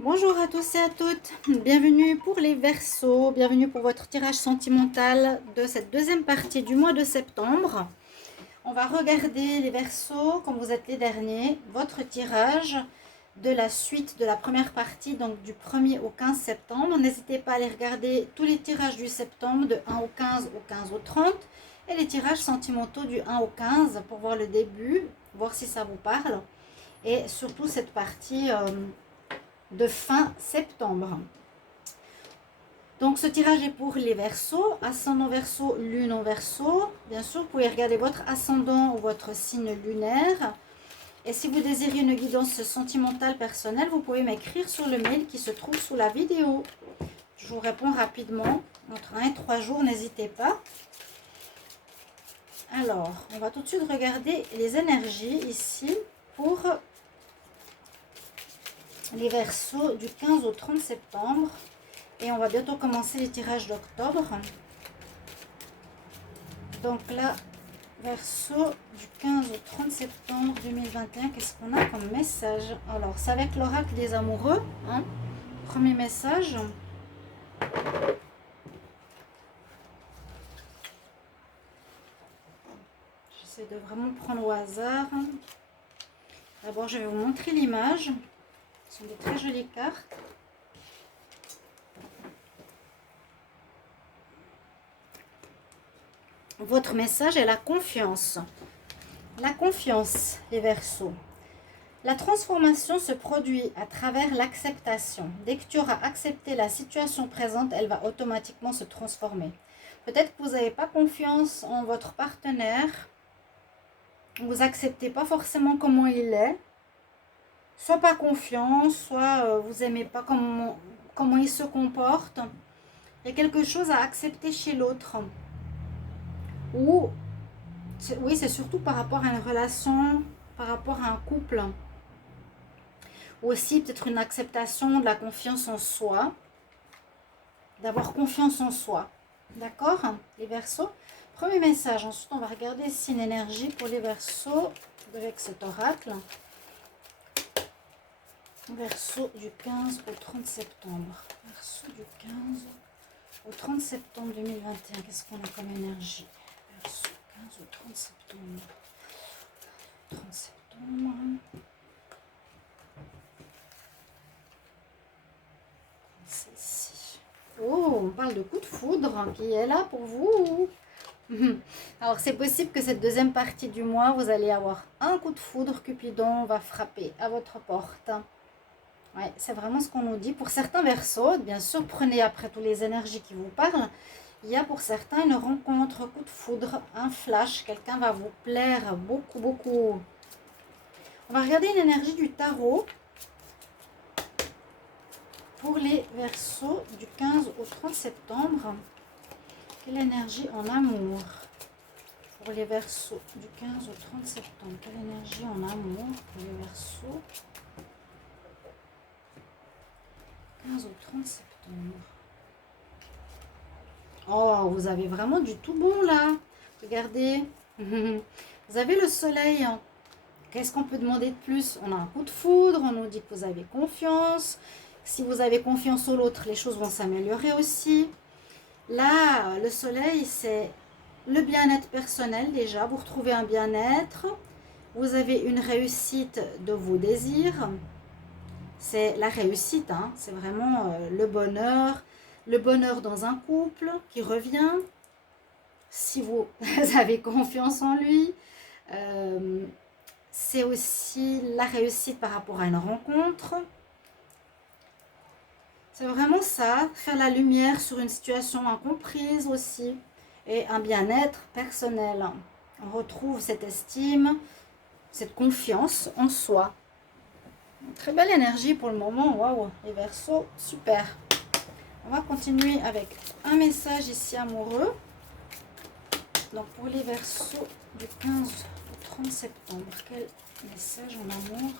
Bonjour à tous et à toutes, bienvenue pour les Verseaux, bienvenue pour votre tirage sentimental de cette deuxième partie du mois de septembre. On va regarder les Verseaux, comme vous êtes les derniers, votre tirage de la suite de la première partie, donc du 1er au 15 septembre. N'hésitez pas à aller regarder tous les tirages du septembre, de 1 au 15, au 15 au 30, et les tirages sentimentaux du 1 au 15 pour voir le début, voir si ça vous parle, et surtout cette partie de fin septembre. Donc ce tirage est pour les Verseaux, ascendant Verseau, lune en Verseau. Bien sûr, vous pouvez regarder votre ascendant ou votre signe lunaire. Et si vous désirez une guidance sentimentale personnelle, vous pouvez m'écrire sur le mail qui se trouve sous la vidéo. Je vous réponds rapidement, entre 1 et 3 jours, n'hésitez pas. Alors, on va tout de suite regarder les énergies ici pour les Verseaux du 15 au 30 septembre. Et on va bientôt commencer les tirages d'octobre. Donc là, Verseau du 15 au 30 septembre 2021, qu'est-ce qu'on a comme message? Alors, c'est avec l'oracle des amoureux. Hein. Premier message. J'essaie de vraiment prendre au hasard. D'abord, je vais vous montrer l'image. Ce sont des très jolies cartes. Votre message est la confiance. La confiance, les Verseaux. La transformation se produit à travers l'acceptation. Dès que tu auras accepté la situation présente, elle va automatiquement se transformer. Peut-être que vous n'avez pas confiance en votre partenaire. Vous n'acceptez pas forcément comment il est. Soit pas confiance, soit vous n'aimez pas comment il se comporte. Il y a quelque chose à accepter chez l'autre. Ou, oui, c'est surtout par rapport à une relation, par rapport à un couple. Aussi peut-être une acceptation de la confiance en soi, d'avoir confiance en soi. D'accord, les Verseaux? Premier message. Ensuite, on va regarder ici une énergie pour les Verseaux avec cet oracle. Verseau du 15 au 30 septembre. Verseau du 15 au 30 septembre 2021. Qu'est-ce qu'on a comme énergie? Verseau 15 au 30 septembre. 30 septembre. Celle-ci. Oh, on parle de coup de foudre qui est là pour vous. Alors, c'est possible que cette deuxième partie du mois, vous allez avoir un coup de foudre. Cupidon va frapper à votre porte. Ouais, c'est vraiment ce qu'on nous dit. Pour certains Verseaux, bien sûr, prenez après toutes les énergies qui vous parlent. Il y a pour certains une rencontre, coup de foudre, un flash. Quelqu'un va vous plaire beaucoup, beaucoup. On va regarder une énergie du tarot pour les Verseaux du 15 au 30 septembre. Quelle énergie en amour pour les Verseaux du 15 au 30 septembre? Quelle énergie en amour pour les Verseaux 15 au 30 septembre? Oh, vous avez vraiment du tout bon là. Regardez. Vous avez le soleil. Qu'est-ce qu'on peut demander de plus? On a un coup de foudre. On nous dit que vous avez confiance. Si vous avez confiance en l'autre, les choses vont s'améliorer aussi. Là, le soleil, c'est le bien-être personnel déjà. Vous retrouvez un bien-être. Vous avez une réussite de vos désirs. C'est la réussite. Hein. C'est vraiment le bonheur. Le bonheur dans un couple qui revient, si vous avez confiance en lui. C'est aussi la réussite par rapport à une rencontre. C'est vraiment ça, faire la lumière sur une situation incomprise aussi. Et un bien-être personnel. On retrouve cette estime, cette confiance en soi. Une très belle énergie pour le moment. Waouh, les Verseaux, super. On va continuer avec un message ici amoureux. Donc pour les Verseaux du 15 au 30 septembre, quel message en amour?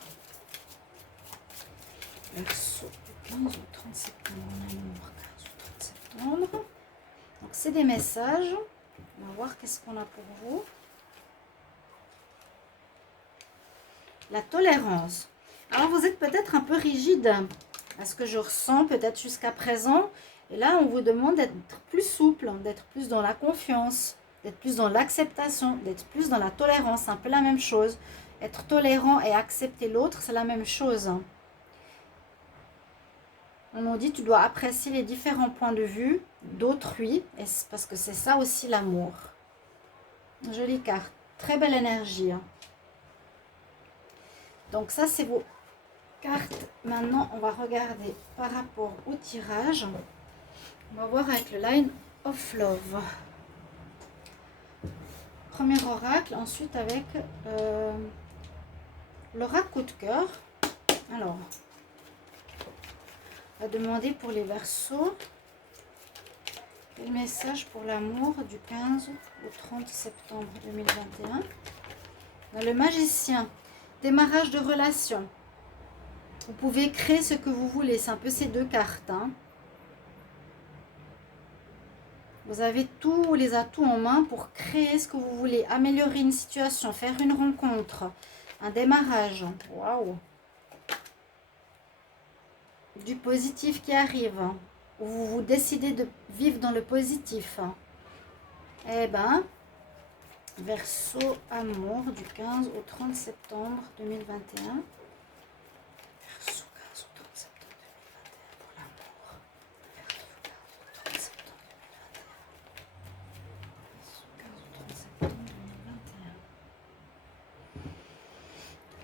Verseau du 15 au 30 septembre en amour, 15 au 30 septembre. Donc c'est des messages. On va voir qu'est-ce qu'on a pour vous. La tolérance. Alors vous êtes peut-être un peu rigide à ce que je ressens peut-être jusqu'à présent. Et là, on vous demande d'être plus souple, d'être plus dans la confiance, d'être plus dans l'acceptation, d'être plus dans la tolérance. C'est un peu la même chose. Être tolérant et accepter l'autre, c'est la même chose. On nous dit tu dois apprécier les différents points de vue d'autrui, parce que c'est ça aussi l'amour. Jolie carte, très belle énergie. Donc ça, c'est vos cartes. Maintenant, on va regarder par rapport au tirage. On va voir avec le Line of Love. Premier oracle, ensuite avec l'oracle coup de cœur. Alors, on va demander pour les Verseaux. Quel message pour l'amour du 15 au 30 septembre 2021. Dans le Magicien, démarrage de relation. Vous pouvez créer ce que vous voulez. C'est un peu ces deux cartes. Hein. Vous avez tous les atouts en main pour créer ce que vous voulez. Améliorer une situation, faire une rencontre, un démarrage. Waouh! Du positif qui arrive. Ou vous décidez de vivre dans le positif. Eh ben, Verseau amour du 15 au 30 septembre 2021. Verseau 15 au 30 septembre 2021 pour l'amour. Verseau 15 au 30 septembre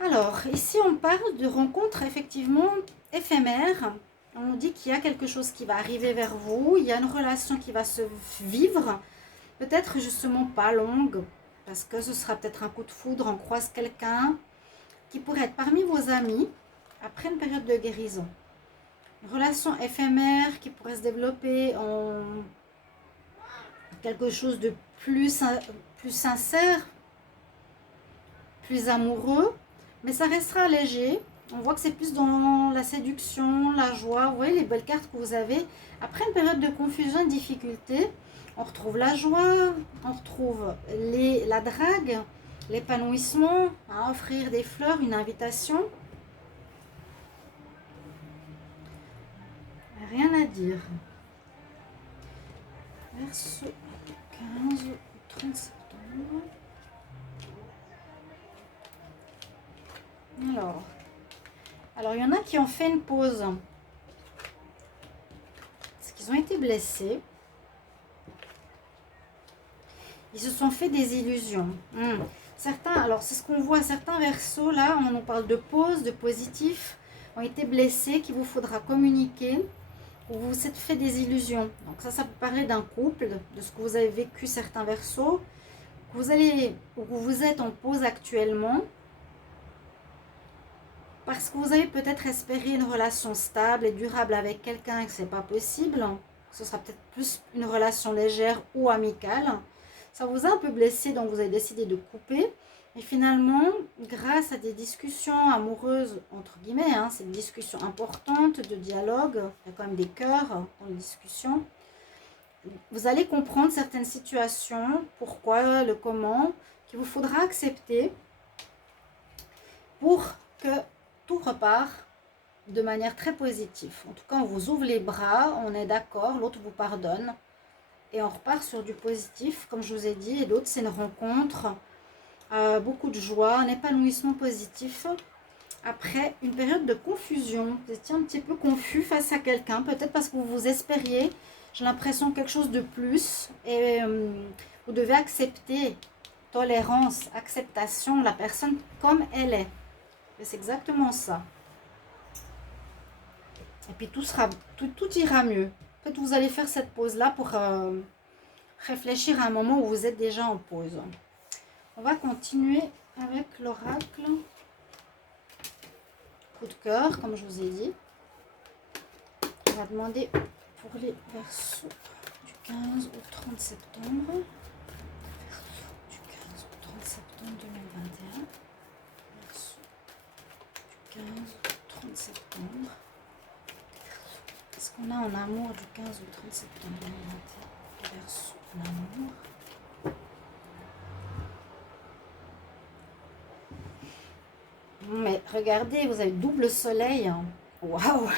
2021. Alors, ici on parle de rencontres effectivement éphémères. On nous dit qu'il y a quelque chose qui va arriver vers vous, il y a une relation qui va se vivre, peut-être justement pas longue, parce que ce sera peut-être un coup de foudre, on croise quelqu'un qui pourrait être parmi vos amis après une période de guérison. Une relation éphémère qui pourrait se développer en quelque chose de plus sincère, plus amoureux, mais ça restera léger. On voit que c'est plus dans la séduction, la joie. Vous voyez les belles cartes que vous avez. Après une période de confusion et de difficulté, on retrouve la joie, on retrouve la drague, l'épanouissement, à offrir des fleurs, une invitation. Rien à dire. Verseau 15 au 30 septembre. Alors, il y en a qui ont fait une pause. Parce qu'ils ont été blessés. Ils se sont fait des illusions. Certains, alors c'est ce qu'on voit, certains Verseaux, là, on nous parle de pause, de positif, ont été blessés, qu'il vous faudra communiquer, ou vous vous êtes fait des illusions. Donc ça peut parler d'un couple, de ce que vous avez vécu, certains Verseaux, que vous êtes en pause actuellement, parce que vous avez peut-être espéré une relation stable et durable avec quelqu'un et que ce n'est pas possible. Ce sera peut-être plus une relation légère ou amicale. Ça vous a un peu blessé, donc vous avez décidé de couper. Et finalement, grâce à des discussions amoureuses, entre guillemets, hein, c'est une discussion importante, de dialogue, il y a quand même des cœurs dans les discussions, vous allez comprendre certaines situations, pourquoi, le comment, qu'il vous faudra accepter pour que tout repart de manière très positive. En tout cas, on vous ouvre les bras, on est d'accord, l'autre vous pardonne. Et on repart sur du positif, comme je vous ai dit. Et l'autre, c'est une rencontre, beaucoup de joie, un épanouissement positif. Après une période de confusion, vous étiez un petit peu confus face à quelqu'un, peut-être parce que vous vous espériez, j'ai l'impression, quelque chose de plus. Et vous devez accepter, tolérance, acceptation, la personne comme elle est. Et c'est exactement ça. Et puis tout ira mieux. En fait, vous allez faire cette pause-là pour réfléchir à un moment où vous êtes déjà en pause. On va continuer avec l'oracle. Coup de cœur, comme je vous ai dit. On va demander pour les Verseaux du 15 au 30 septembre. Verseau du 15 au 30 septembre 2021. Verseau du 15 au 30 septembre. Qu'est-ce qu'on a en amour du 15 au 30 septembre 2021? Verseau en amour. Mais regardez, vous avez double soleil. Waouh,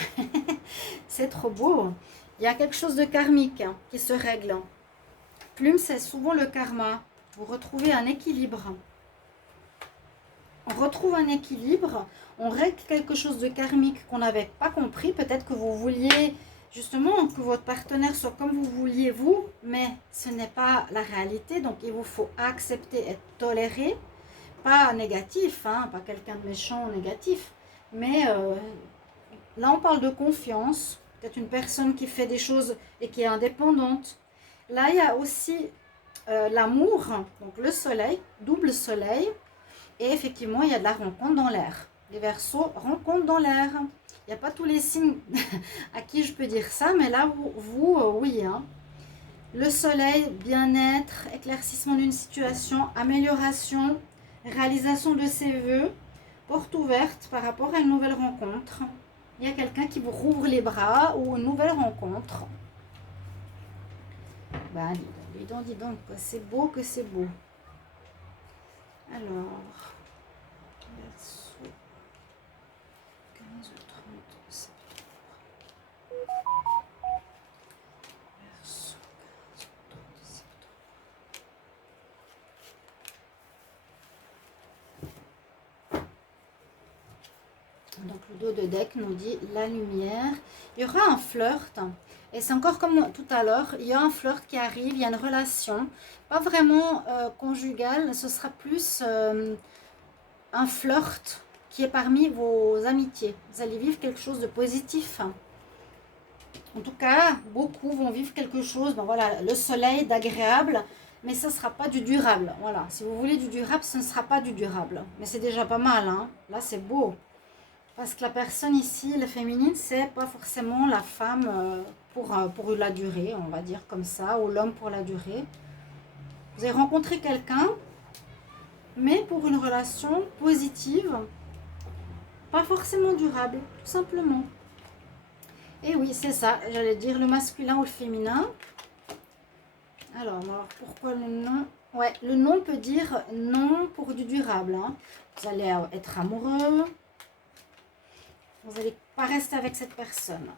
c'est trop beau. Il y a quelque chose de karmique hein, qui se règle. Plume, c'est souvent le karma. Vous retrouvez un équilibre. On retrouve un équilibre, on règle quelque chose de karmique qu'on n'avait pas compris. Peut-être que vous vouliez justement que votre partenaire soit comme vous vouliez vous, mais ce n'est pas la réalité. Donc il vous faut accepter et tolérer. Pas négatif, hein, pas quelqu'un de méchant ou négatif, mais là on parle de confiance. Peut-être une personne qui fait des choses et qui est indépendante. Là il y a aussi l'amour, donc le soleil, double soleil. Et effectivement, il y a de la rencontre dans l'air. Les Verseaux, rencontre dans l'air. Il n'y a pas tous les signes à qui je peux dire ça, mais là, oui. Hein. Le soleil, bien-être, éclaircissement d'une situation, amélioration, réalisation de ses vœux, porte ouverte par rapport à une nouvelle rencontre. Il y a quelqu'un qui vous rouvre les bras ou une nouvelle rencontre. Bah, dis donc, c'est beau que c'est beau. Alors... Verseau, 15 au 30 septembre. Verseau, 15 au 30 septembre. Donc le dos de deck nous dit la lumière. Il y aura un flirt. Et c'est encore comme tout à l'heure. Il y a un flirt qui arrive, il y a une relation. Pas vraiment conjugale, ce sera plus... un flirt qui est parmi vos amitiés. Vous allez vivre quelque chose de positif. En tout cas, beaucoup vont vivre quelque chose, ben voilà, le soleil d'agréable, mais ce ne sera pas du durable. Voilà, si vous voulez du durable, ce ne sera pas du durable. Mais c'est déjà pas mal, hein. Là, c'est beau. Parce que la personne ici, la féminine, c'est pas forcément la femme pour la durée, on va dire comme ça, ou l'homme pour la durée. Vous avez rencontré quelqu'un, mais pour une relation positive, pas forcément durable, tout simplement. Et oui, c'est ça, j'allais dire le masculin ou le féminin. Alors pourquoi le nom? Ouais, le nom peut dire non pour du durable. Hein. Vous allez être amoureux. Vous n'allez pas rester avec cette personne.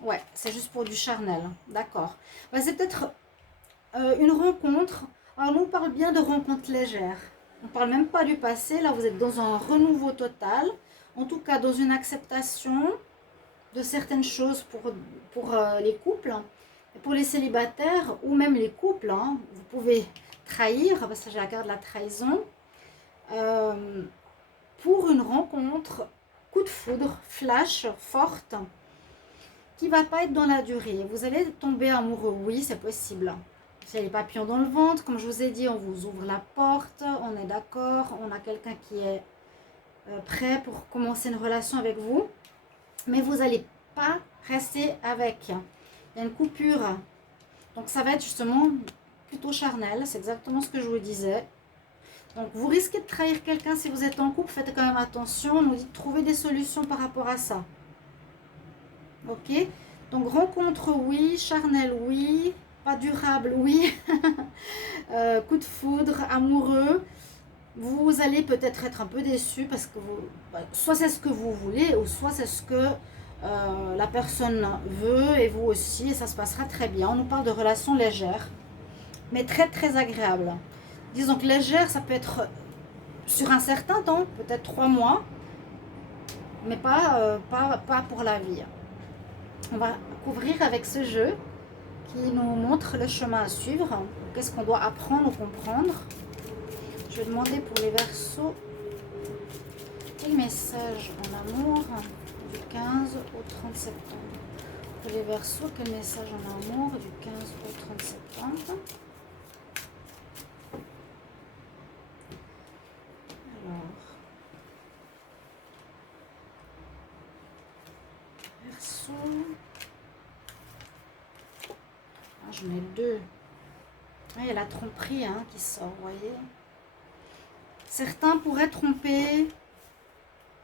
Ouais, c'est juste pour du charnel. D'accord. Bah, c'est peut-être une rencontre. Alors, nous, on parle bien de rencontre légère. On ne parle même pas du passé. Là, vous êtes dans un renouveau total. En tout cas, dans une acceptation de certaines choses pour les couples. Et pour les célibataires ou même les couples, hein, vous pouvez trahir, parce que j'ai la carte de la trahison, pour une rencontre, coup de foudre, flash, forte, qui ne va pas être dans la durée. Vous allez tomber amoureux, oui, c'est possible. Vous avez les papillons dans le ventre, comme je vous ai dit, on vous ouvre la porte, on est d'accord, on a quelqu'un qui est prêt pour commencer une relation avec vous, mais vous n'allez pas rester avec. Il y a une coupure, donc ça va être justement plutôt charnel, c'est exactement ce que je vous disais. Donc vous risquez de trahir quelqu'un si vous êtes en couple, faites quand même attention, on nous dit de trouver des solutions par rapport à ça. Ok, donc rencontre oui, charnel oui, pas durable oui, coup de foudre, amoureux. Vous allez peut-être être un peu déçu parce que soit c'est ce que vous voulez ou soit c'est ce que la personne veut et vous aussi, et ça se passera très bien. On nous parle de relations légères, mais très très agréables. Disons que légère, ça peut être sur un certain temps, peut-être 3 mois, mais pas pour la vie. On va couvrir avec ce jeu qui nous montre le chemin à suivre. Qu'est-ce qu'on doit apprendre ou comprendre? Je vais demander pour les Verseaux quel message en amour du 15 au 30 septembre. Pour les Verseaux, quel message en amour du 15 au 30 septembre. Alors, Verseau. Ah, j'en ai deux. Ah, il y a la tromperie hein, qui sort, vous voyez. Certains pourraient tromper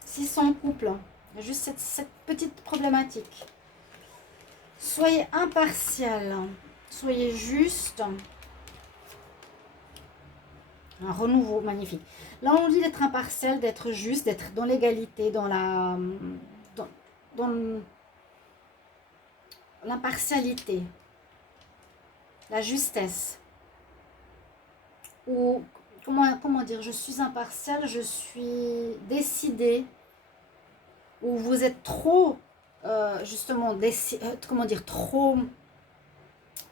s'ils sont en couple. Il y a juste cette petite problématique. Soyez impartial. Soyez juste. Un renouveau magnifique. Là, on dit d'être impartial, d'être juste, d'être dans l'égalité, dans dans l'impartialité, la justesse. Ou comment dire, je suis impartial, je suis décidé. Ou vous êtes trop, justement, comment dire, trop...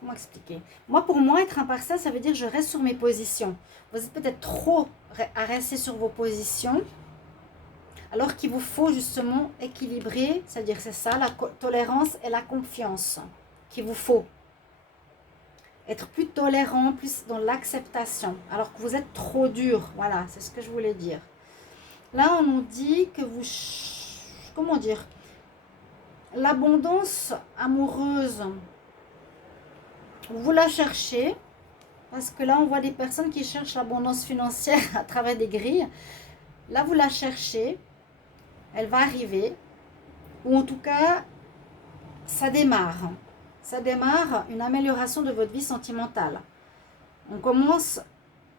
Comment expliquer? Pour moi, être impartial, ça veut dire que je reste sur mes positions. Vous êtes peut-être trop à rester sur vos positions, alors qu'il vous faut justement équilibrer, c'est-à-dire c'est ça, la tolérance et la confiance qu'il vous faut. Être plus tolérant, plus dans l'acceptation, alors que vous êtes trop dur. Voilà, c'est ce que je voulais dire. Là, on nous dit que vous... Comment dire? L'abondance amoureuse, vous la cherchez, parce que là, on voit des personnes qui cherchent l'abondance financière à travers des grilles. Là, vous la cherchez, elle va arriver, ou en tout cas, ça démarre. Ça démarre une amélioration de votre vie sentimentale. On commence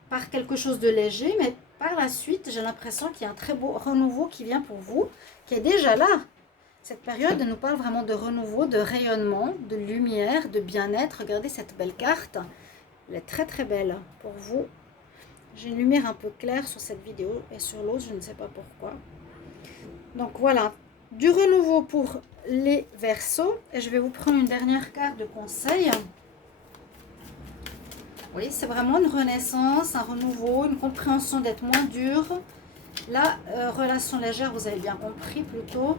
par quelque chose de léger, mais par la suite, j'ai l'impression qu'il y a un très beau renouveau qui vient pour vous, qui est déjà là. Cette période nous parle vraiment de renouveau, de rayonnement, de lumière, de bien-être. Regardez cette belle carte. Elle est très très belle pour vous. J'ai une lumière un peu claire sur cette vidéo et sur l'autre, je ne sais pas pourquoi. Donc voilà, du renouveau pour les Verseaux. Et je vais vous prendre une dernière carte de conseil. Oui, c'est vraiment une renaissance, un renouveau, une compréhension d'être moins dur. La relation légère, vous avez bien compris plutôt.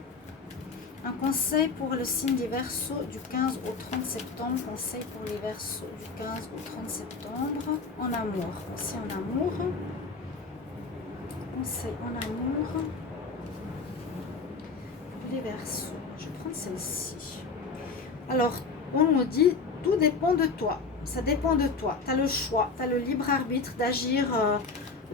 Un conseil pour le signe des Verseaux du 15 au 30 septembre. Conseil pour les Verseaux du 15 au 30 septembre. En amour. Aussi en amour. Conseil en amour. Pour les Verseaux. Je vais prendre celle-ci. Alors, on nous dit, tout dépend de toi. Ça dépend de toi. Tu as le choix, tu as le libre arbitre d'agir,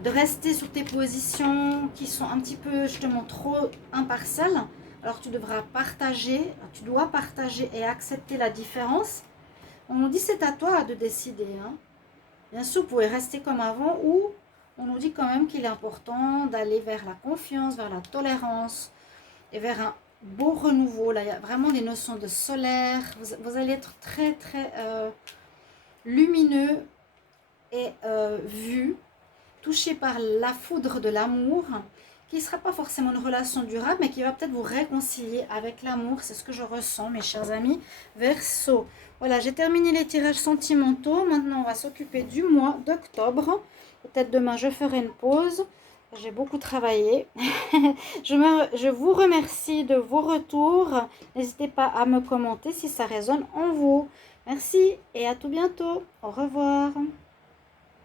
de rester sur tes positions qui sont un petit peu justement trop impartiales. Alors tu devras partager, tu dois partager et accepter la différence. On nous dit c'est à toi de décider. Hein. Bien sûr, vous pouvez rester comme avant ou on nous dit quand même qu'il est important d'aller vers la confiance, vers la tolérance et vers un beau renouveau. Là, il y a vraiment des notions de solaire. Vous allez être très, très lumineux et vu, touché par la foudre de l'amour, qui ne sera pas forcément une relation durable, mais qui va peut-être vous réconcilier avec l'amour. C'est ce que je ressens, mes chers amis Verseau. Voilà, j'ai terminé les tirages sentimentaux. Maintenant, on va s'occuper du mois d'octobre. Peut-être demain, je ferai une pause. J'ai beaucoup travaillé. Je vous remercie de vos retours. N'hésitez pas à me commenter si ça résonne en vous. Merci et à tout bientôt. Au revoir.